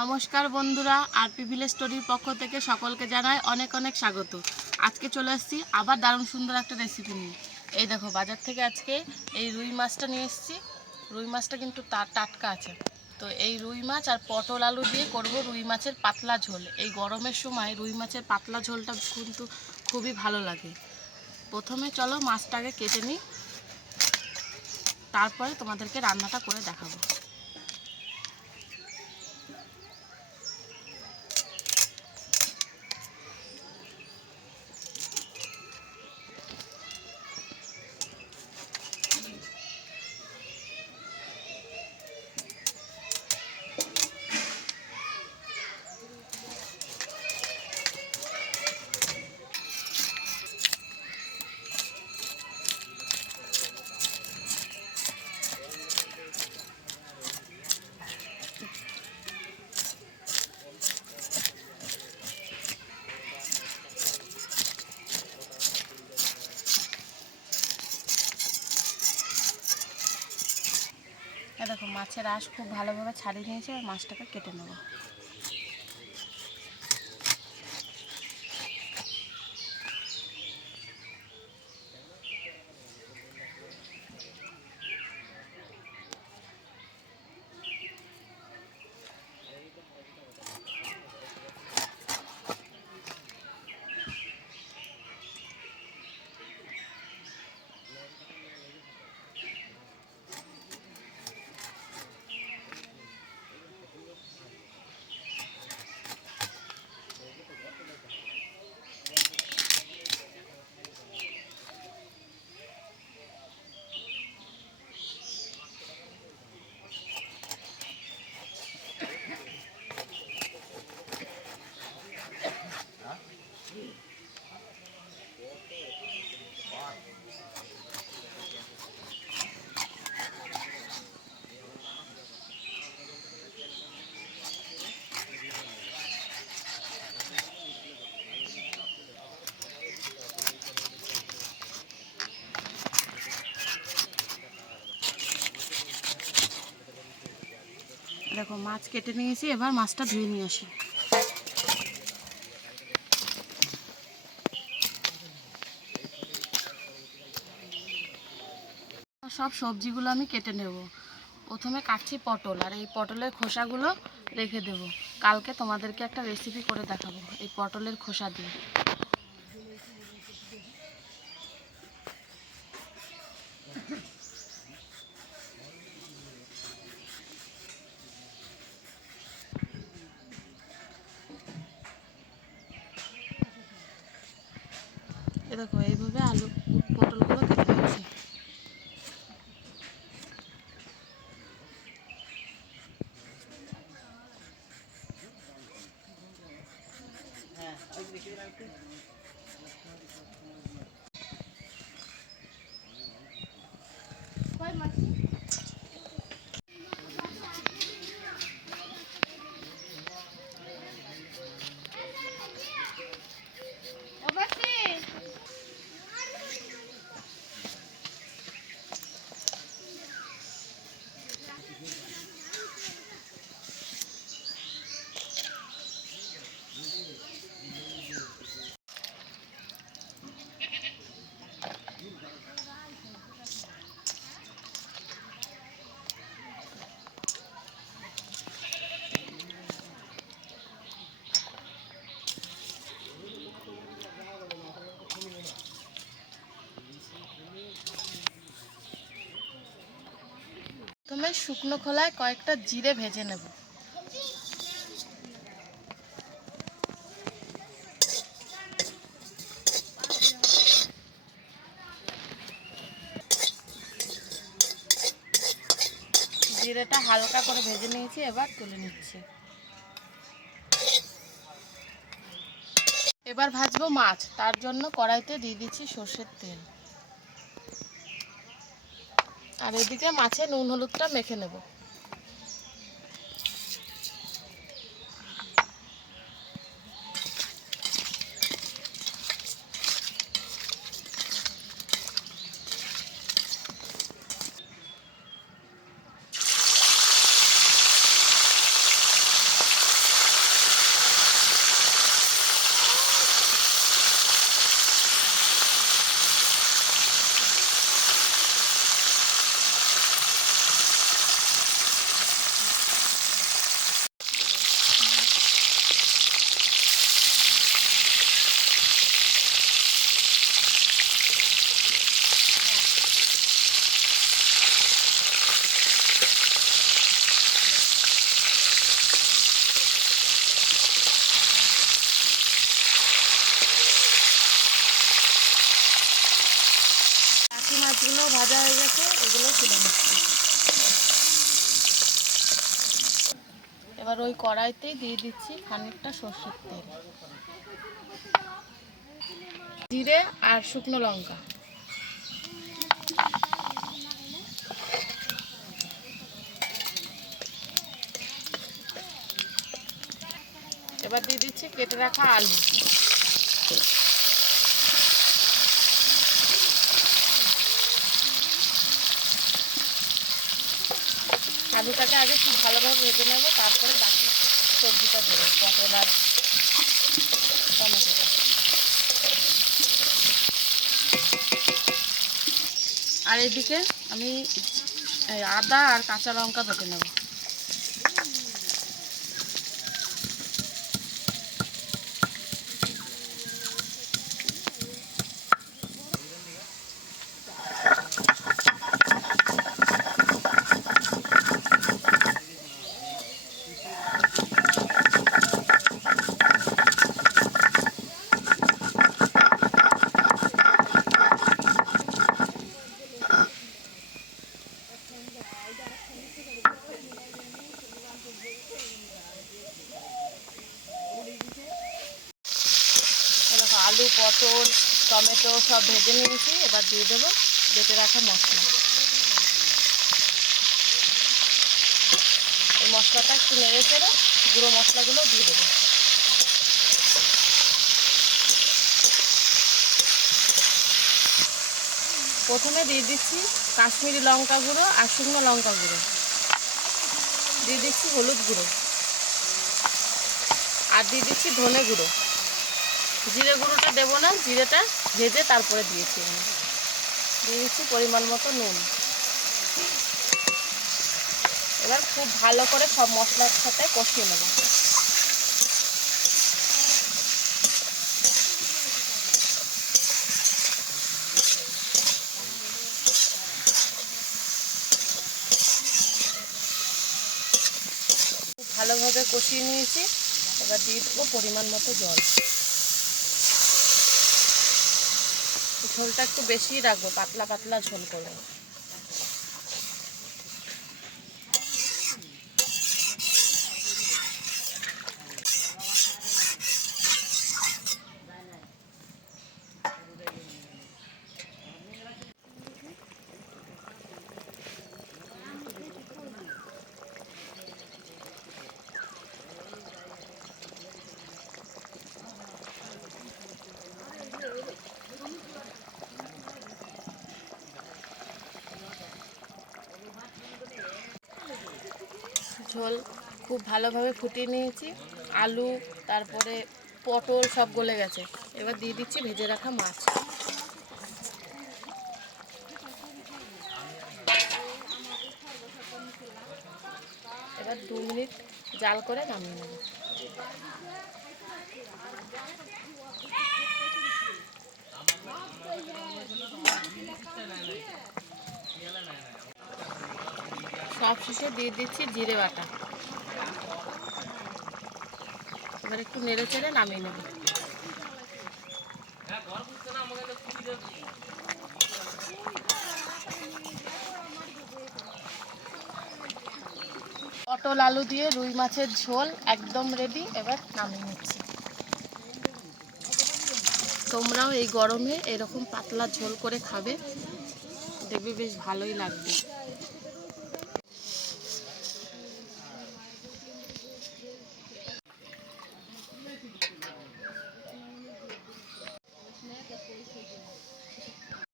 নমস্কার বন্ধুরা, RP village স্টোরির পক্ষ থেকে সকলকে জানাই অনেক অনেক স্বাগত। আজকে চলে এসেছি আবার দারুণ সুন্দর একটা রেসিপি নিয়ে। এই দেখো, বাজার থেকে আজকে এই রুই মাছটা নিয়ে এসেছি। রুই মাছটা কিন্তু টাটকা আছে। তো এই রুই মাছ আর পটল আলু দিয়ে করব রুই মাছের পাতলা ঝোল। এই গরমের সময় রুই মাছের পাতলা ঝোলটা কিন্তু খুবই ভালো লাগে। প্রথমে চলো মাছটাকে কেটে নিই, তারপরে তোমাদেরকে রান্নাটা করে দেখাবো। দেখো, মাছের আঁশ খুব ভালোভাবে ছাড়িয়ে নিয়েছে। আর মাছটাকে কেটে নেব। দেখো, মাছ কেটে নিয়েছি। এবার মাছটা ধুয়ে নিয়ে আসি। সব সবজিগুলো আমি কেটে নেব। প্রথমে কাটছি পটল, আর এই পটলের খোসাগুলো রেখে দেব। কালকে তোমাদেরকে একটা রেসিপি করে দেখাবো এই পটলের খোসা দিয়ে। দেখো, এইভাবে আলু পটলগুলো কেটে নিচ্ছি। প্রথমে শুকনো খোলায় কয়েকটা জিরে ভেজে নেব। জিরেটা হালকা করে ভেজে নিয়েছি, এবার তুলে নিচ্ছি। এবার ভাজবো মাছ। তার জন্য কড়াইতে দিয়ে দিচ্ছি সর্ষের তেল। আর এদিকে মাছে নুন হলুদটা মেখে নেব। মাছগুলো ভাজা হয়ে গেছে, এগুলো তুলে নিচ্ছি। এবার ওই কড়াইতেই দিয়ে দিচ্ছি খানিকটা সর্ষের তেল, জিরে আর শুকনো লঙ্কা। এবার দিয়ে দিচ্ছি কেটে রাখা আলু। আলুটাকে আগে খুব ভালোভাবে ভেজে নেবো, তারপরে বাকি সবজিটা দেবো, পটল আর টমেটোটা। আর এদিকে আমি আদা আর কাঁচা লঙ্কা বেটে নেব। আলু, পটল, টমেটো সব ভেজে নিয়েছি। এবার দিয়ে দেবো বেটে রাখা মশলা। এই মশলাটা একটু নেড়ে চেড়ে গুঁড়ো মশলাগুলো দিয়ে দেবো। প্রথমে দিয়ে দিচ্ছি কাশ্মীরি লঙ্কা গুঁড়ো আর শুকনো লঙ্কা গুঁড়ো, দিয়ে দিচ্ছি হলুদ গুঁড়ো, আর দিয়ে দিচ্ছি ধনে গুঁড়ো। জিরে গুঁড়োটা দেবো না, জিরেটা ভেজে তারপরে দিয়েছি। আমি দিয়ে দিচ্ছি পরিমাণ মতো নুন। এবার খুব ভালো করে সব মশলার সাথে কষিয়ে নেব। খুব ভালোভাবে কষিয়ে নিয়েছি। এবার দিয়ে দেবো পরিমাণ মতো জল। ঝোলটা একটু বেশিই রাখবো, পাতলা পাতলা ঝোল করবো। ঝোল খুব ভালোভাবে ফুটিয়ে নিয়েছি। আলু তারপরে পটল সব গলে গেছে। এবার দিয়ে দিচ্ছি ভেজে রাখা মাছ। এবার 2 মিনিট জাল করে নামিয়ে নেব। সব শেষে দিয়ে দিচ্ছি জিরে বাটা। এবার একটু নেড়ে চেড়ে নামিয়ে নেব। পটল আলু দিয়ে রুই মাছের ঝোল একদম রেডি। এবার নামিয়ে নিচ্ছি। তোমরাও এই গরমে এরকম পাতলা ঝোল করে খাবে, দেখবে বেশ ভালোই লাগবে।